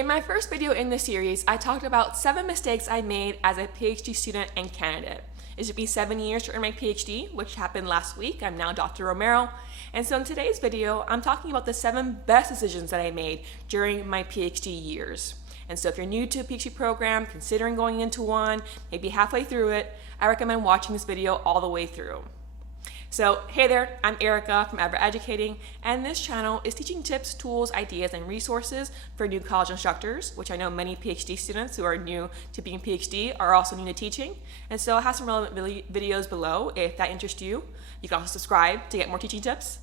In my first video in this series, I talked about 7 mistakes I made as a PhD student and candidate. It took me 7 years to earn my PhD, which happened last week. I'm now Dr. Romero. And so in today's video, I'm talking about the 7 best decisions that I made during my PhD years. And so if you're new to a PhD program, considering going into one, maybe halfway through it, I recommend watching this video all the way through. So hey there, I'm Erica from Ever Educating, and this channel is teaching tips, tools, ideas, and resources for new college instructors, which I know many PhD students who are new to being PhD are also new to teaching. And so I have some relevant videos below if that interests you. You can also subscribe to get more teaching tips.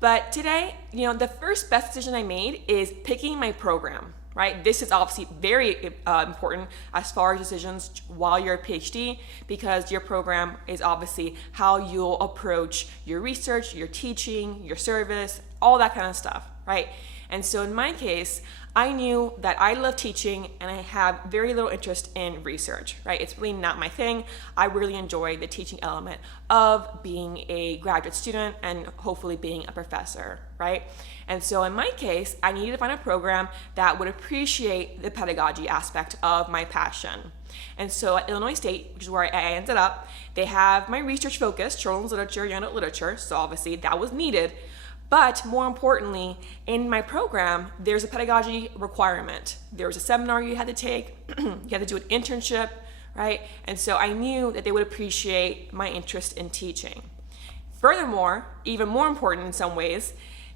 But today, the first best decision I made is picking my program. Right? This is obviously very important as far as decisions while you're a PhD, because your program is obviously how you'll approach your research, your teaching, your service, all that kind of stuff, right? And so in my case, I knew that I love teaching and I have very little interest in research, right? It's really not my thing. I really enjoy the teaching element of being a graduate student and hopefully being a professor, right? And so in my case, I needed to find a program that would appreciate the pedagogy aspect of my passion. And so at Illinois State, which is where I ended up, they have my research focus, children's literature, young adult literature, so obviously that was needed. But more importantly, in my program, there's a pedagogy requirement. There was a seminar you had to take, you had to do an internship, right? And so I knew that they would appreciate my interest in teaching. Furthermore, even more important in some ways,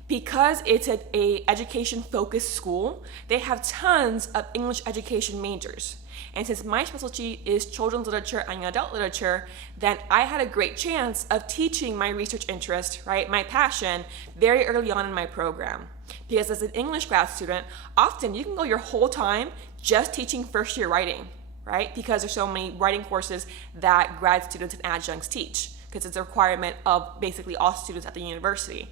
because it's an education-focused school, they have tons of English education majors. And since my specialty is children's literature and young adult literature, then I had a great chance of teaching my research interest, right, my passion, very early on in my program. Because as an English grad student, often you can go your whole time just teaching first year writing, right? Because there's so many writing courses that grad students and adjuncts teach, because it's a requirement of basically all students at the university.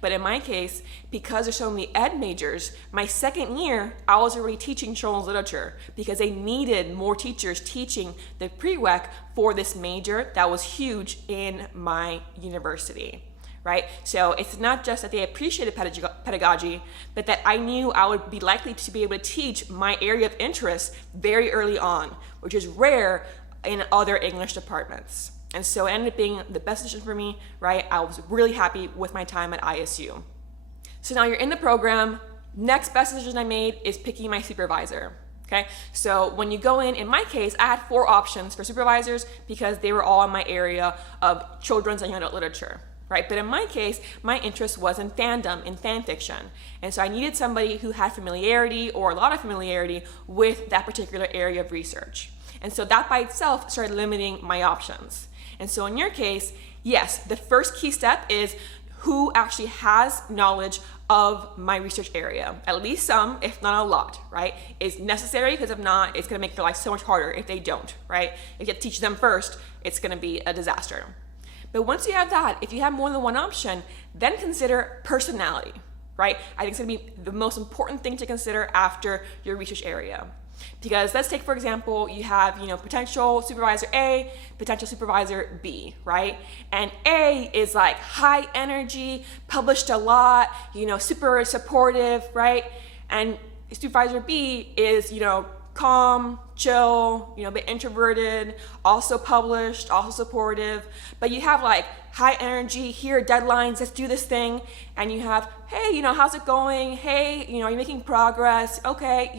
But in my case, because there's so many ed majors, my second year, I was already teaching children's literature because they needed more teachers teaching the prereq for this major that was huge in my university, right? So it's not just that they appreciated pedagogy, but that I knew I would be likely to be able to teach my area of interest very early on, which is rare in other English departments. And so it ended up being the best decision for me, right? I was really happy with my time at ISU. So now you're in the program. Next best decision I made is picking my supervisor, okay? So when you go in my case, I had 4 options for supervisors because they were all in my area of children's and young adult literature, right? But in my case, my interest was in fandom, in fan fiction. And so I needed somebody who had familiarity or a lot of familiarity with that particular area of research. And so that by itself started limiting my options. And so in your case, yes, the first key step is who actually has knowledge of my research area. At least some, if not a lot, right? It's necessary, because if not, it's gonna make their life so much harder if they don't, right? If you have to teach them first, it's gonna be a disaster. But once you have that, if you have more than one option, then consider personality, right? I think it's gonna be the most important thing to consider after your research area. Because let's take, for example, you have, potential supervisor A, potential supervisor B, right? And A is like high energy, published a lot, super supportive, right? And supervisor B is, calm, chill, a bit introverted, also published, also supportive. But you have like high energy, here are deadlines, let's do this thing. And you have, hey, how's it going? Hey, are you making progress? Okay,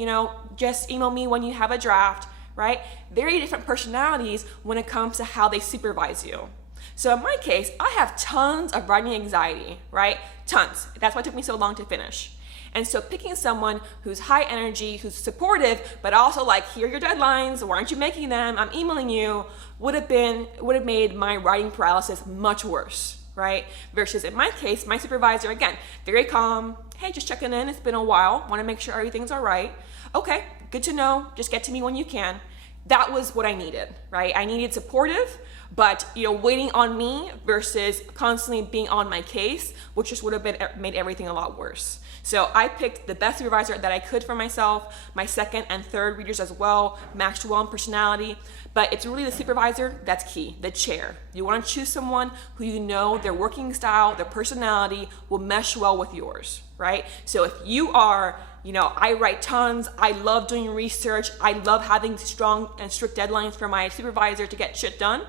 just email me when you have a draft, right? Very different personalities when it comes to how they supervise you. So in my case, I have tons of writing anxiety, right? Tons. That's why it took me so long to finish. And so picking someone who's high energy, who's supportive, but also like, here are your deadlines, why aren't you making them? I'm emailing you, would have made my writing paralysis much worse, right? Versus in my case, my supervisor, again, very calm. Hey, just checking in, it's been a while, want to make sure everything's all right. Okay, good to know, just get to me when you can. That was what I needed, right? I needed supportive, but waiting on me versus constantly being on my case, which just would have made everything a lot worse. So I picked the best supervisor that I could for myself. My second and third readers as well matched well in personality, but it's really the supervisor that's key, the chair. You want to choose someone who their working style, their personality will mesh well with yours, right? So if you are I write tons, I love doing research, I love having strong and strict deadlines for my supervisor to get shit done,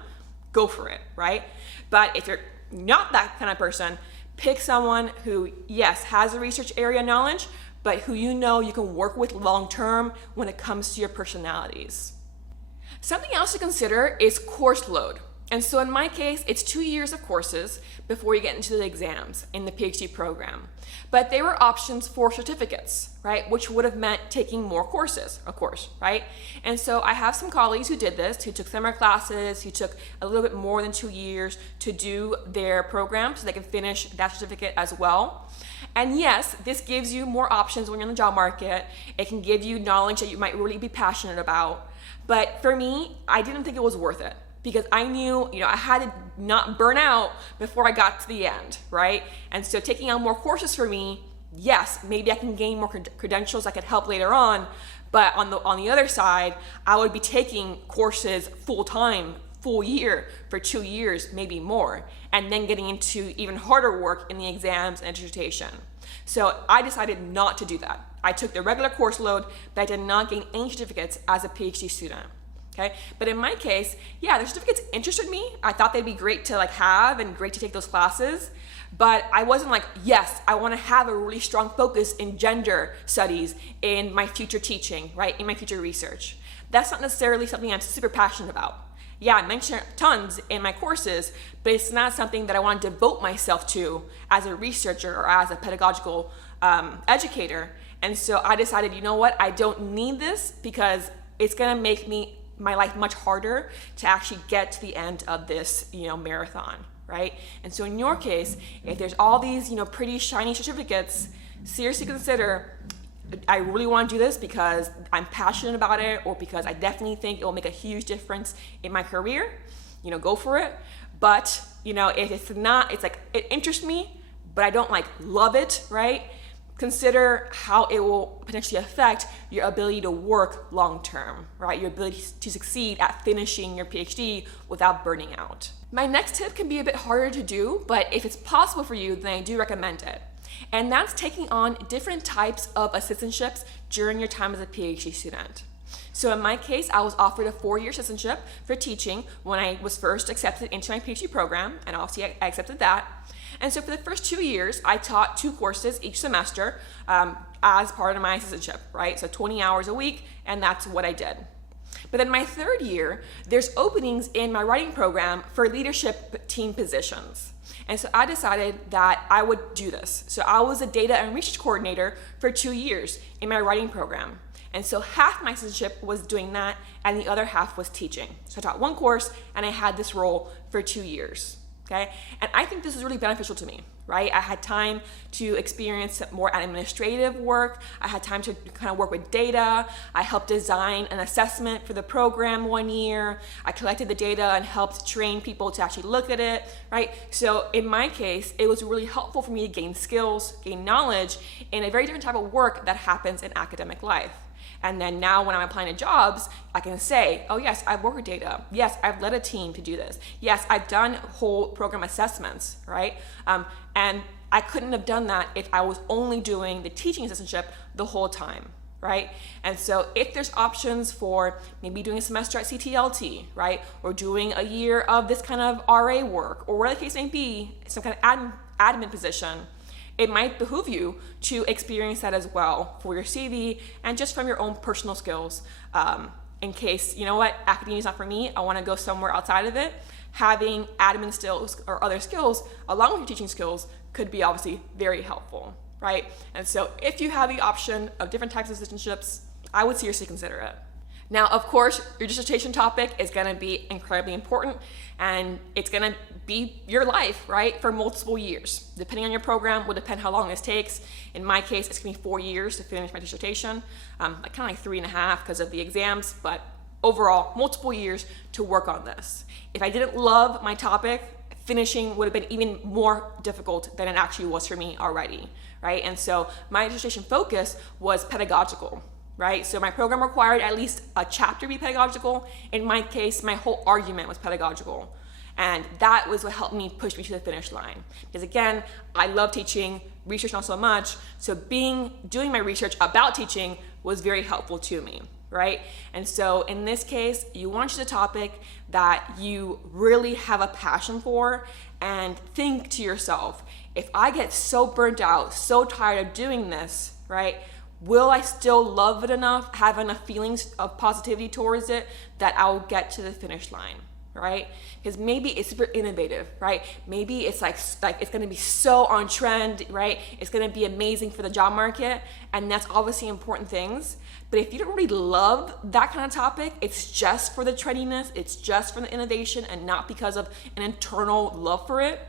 go for it, right? But if you're not that kind of person, pick someone who, yes, has a research area knowledge, but who you can work with long term when it comes to your personalities. Something else to consider is course load. And so in my case, it's 2 years of courses before you get into the exams in the PhD program. But there were options for certificates, right? Which would have meant taking more courses, of course, right? And so I have some colleagues who did this, who took summer classes, who took a little bit more than 2 years to do their program so they can finish that certificate as well. And yes, this gives you more options when you're in the job market. It can give you knowledge that you might really be passionate about. But for me, I didn't think it was worth it, because I knew, I had to not burn out before I got to the end, right? And so taking on more courses for me, yes, maybe I can gain more credentials that could help later on, but on the other side, I would be taking courses full-time, full year for 2 years, maybe more, and then getting into even harder work in the exams and dissertation. So I decided not to do that. I took the regular course load, but I did not gain any certificates as a PhD student. Okay, but in my case, yeah, the certificates interested me. I thought they'd be great to have and great to take those classes, but I wasn't like, yes, I want to have a really strong focus in gender studies in my future teaching, right, in my future research. That's not necessarily something I'm super passionate about. Yeah, I mention tons in my courses, but it's not something that I want to devote myself to as a researcher or as a pedagogical educator. And so I decided, you know what, I don't need this, because it's going to make my life much harder to actually get to the end of this, marathon, right? And so in your case, if there's all these, pretty shiny certificates, seriously consider, I really want to do this because I'm passionate about it, or because I definitely think it will make a huge difference in my career, go for it. But, if it's not, it's like, it interests me, but I don't love it, right? Consider how it will potentially affect your ability to work long term, right? Your ability to succeed at finishing your PhD without burning out. My next tip can be a bit harder to do, but if it's possible for you, then I do recommend it. And that's taking on different types of assistantships during your time as a PhD student. So in my case, I was offered a 4-year assistantship for teaching when I was first accepted into my PhD program, and obviously I accepted that. And so for the first 2 years, I taught 2 courses each semester as part of my assistantship, right? So 20 hours a week, and that's what I did. But then my 3rd year, there's openings in my writing program for leadership team positions. And so I decided that I would do this. So I was a data and research coordinator for 2 years in my writing program. And so half my assistantship was doing that, and the other half was teaching. So I taught 1 course, and I had this role for 2 years. Okay, and I think this is really beneficial to me, right? I had time to experience more administrative work. I had time to kind of work with data. I helped design an assessment for the program 1 year. I collected the data and helped train people to actually look at it, right? So in my case, it was really helpful for me to gain skills, gain knowledge in a very different type of work that happens in academic life. And then now when I'm applying to jobs, I can say, oh yes, I've worked with data. Yes, I've led a team to do this. Yes, I've done whole program assessments, right? And I couldn't have done that if I was only doing the teaching assistantship the whole time, right? And so if there's options for maybe doing a semester at CTLT, right? Or doing a year of this kind of RA work, or whatever the case may be, some kind of admin position, it might behoove you to experience that as well for your CV and just from your own personal skills. In case, academia is not for me, I want to go somewhere outside of it. Having admin skills or other skills along with your teaching skills could be obviously very helpful, right? And so if you have the option of different types of assistantships, I would seriously consider it. Now, of course, your dissertation topic is going to be incredibly important, and it's going to be your life, right, for multiple years. Depending on your program, will depend how long this takes. In my case, it's going to be 4 years to finish my dissertation, kind of like 3.5 because of the exams, but overall, multiple years to work on this. If I didn't love my topic, finishing would have been even more difficult than it actually was for me already, right? And so my dissertation focus was pedagogical. Right? So my program required at least a chapter be pedagogical. In my case, my whole argument was pedagogical. And that was what helped me push me to the finish line. Because again, I love teaching, research not so much. So doing my research about teaching was very helpful to me, right? And so in this case, you want to choose a topic that you really have a passion for, and think to yourself, if I get so burnt out, so tired of doing this, right? Will I still love it enough, have enough feelings of positivity towards it that I'll get to the finish line, right? Because maybe it's super innovative, right? Maybe it's like it's gonna be so on trend, right? It's gonna be amazing for the job market, and that's obviously important things. But if you don't really love that kind of topic, it's just for the trendiness, it's just for the innovation, and not because of an internal love for it,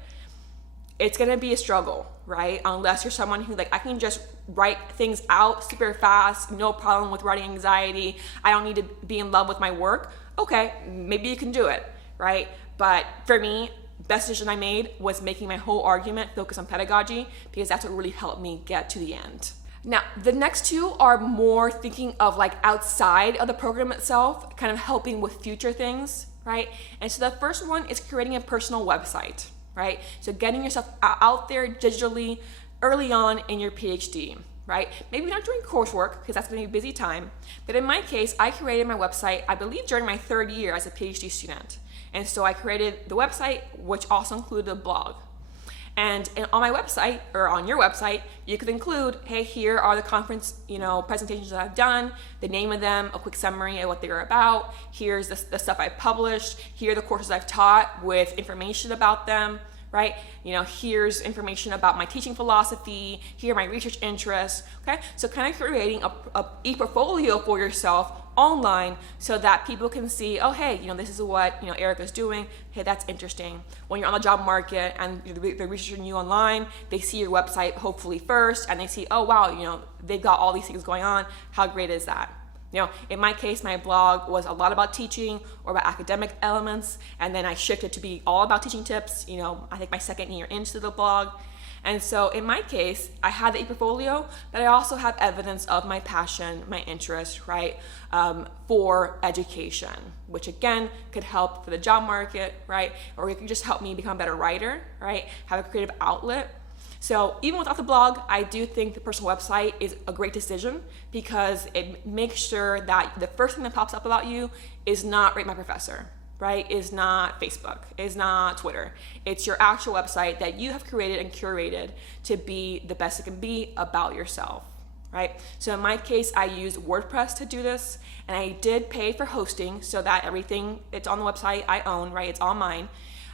it's gonna be a struggle, right? Unless you're someone who I can just write things out super fast, no problem with writing anxiety, I don't need to be in love with my work. Okay, maybe you can do it, right? But for me, best decision I made was making my whole argument focus on pedagogy, because that's what really helped me get to the end. Now, the next two are more thinking of outside of the program itself, kind of helping with future things, right? And so the first one is creating a personal website, right? So getting yourself out there digitally early on in your PhD, right? Maybe not during coursework, because that's gonna be a busy time, but in my case, I created my website, I believe during my third year as a PhD student. And so I created the website, which also included a blog. And on my website, or on your website, you could include, hey, here are the conference, presentations that I've done, the name of them, a quick summary of what they were about, here's the stuff I published, here are the courses I've taught with information about them, right? Here's information about my teaching philosophy, here are my research interests, okay? So kind of creating a e-portfolio for yourself online so that people can see, oh, hey, this is what, Erica's doing. Hey, that's interesting. When you're on the job market and they're researching you online, they see your website hopefully first, and they see, oh, wow, they've got all these things going on. How great is that? In my case, my blog was a lot about teaching or about academic elements, and then I shifted to be all about teaching tips, I think my second year into the blog. And so in my case, I had the e-portfolio, but I also have evidence of my passion, my interest, right, for education, which again could help for the job market, right? Or it could just help me become a better writer, right? Have a creative outlet. So even without the blog, I do think the personal website is a great decision, because it makes sure that the first thing that pops up about you is not Rate My Professor, right? Is not Facebook, is not Twitter. It's your actual website that you have created and curated to be the best it can be about yourself, right? So in my case, I used WordPress to do this, and I did pay for hosting so that everything that's on the website I own, right? It's all mine.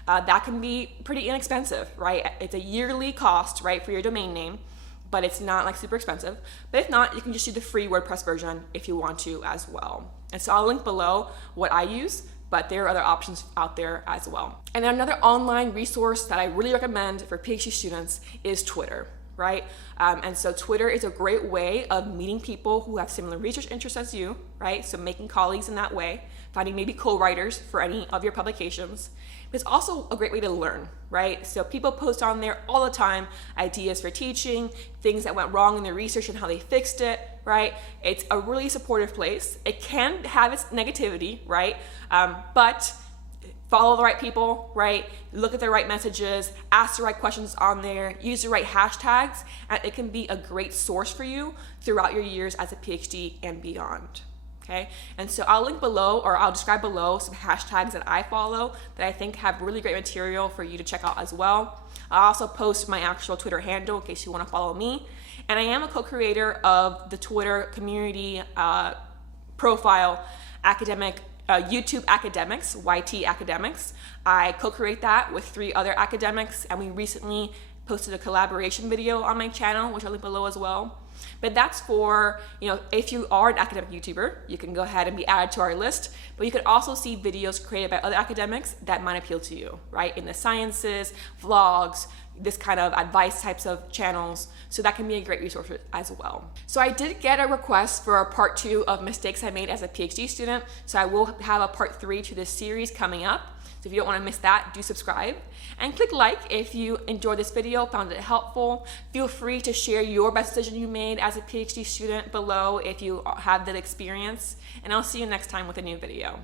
That can be pretty inexpensive, right? It's a yearly cost, right, for your domain name, but it's not super expensive. But if not, you can just do the free WordPress version if you want to as well. And so I'll link below what I use, but there are other options out there as well. And then another online resource that I really recommend for PhD students is Twitter, right? And so Twitter is a great way of meeting people who have similar research interests as you, right? So making colleagues in that way, finding maybe co-writers for any of your publications. But it's also a great way to learn, right? So people post on there all the time, ideas for teaching, things that went wrong in their research and how they fixed it, right? It's a really supportive place. It can have its negativity, right? But follow the right people, right? Look at the right messages, ask the right questions on there, use the right hashtags, and it can be a great source for you throughout your years as a PhD and beyond. Okay, and so I'll link below, or I'll describe below, some hashtags that I follow that I think have really great material for you to check out as well. I'll also post my actual Twitter handle in case you want to follow me. And I am a co-creator of the Twitter community profile, YouTube Academics, YT Academics. I co-create that with 3 other academics, and we recently posted a collaboration video on my channel, which I'll link below as well. But that's for, if you are an academic YouTuber, you can go ahead and be added to our list. But you could also see videos created by other academics that might appeal to you, right? In the sciences, vlogs, this kind of advice types of channels. So that can be a great resource as well. So I did get a request for a part 2 of mistakes I made as a PhD student. So I will have a part 3 to this series coming up. So if you don't want to miss that, do subscribe and click like if you enjoyed this video, found it helpful. Feel free to share your best decision you made as a PhD student below if you have that experience. And I'll see you next time with a new video.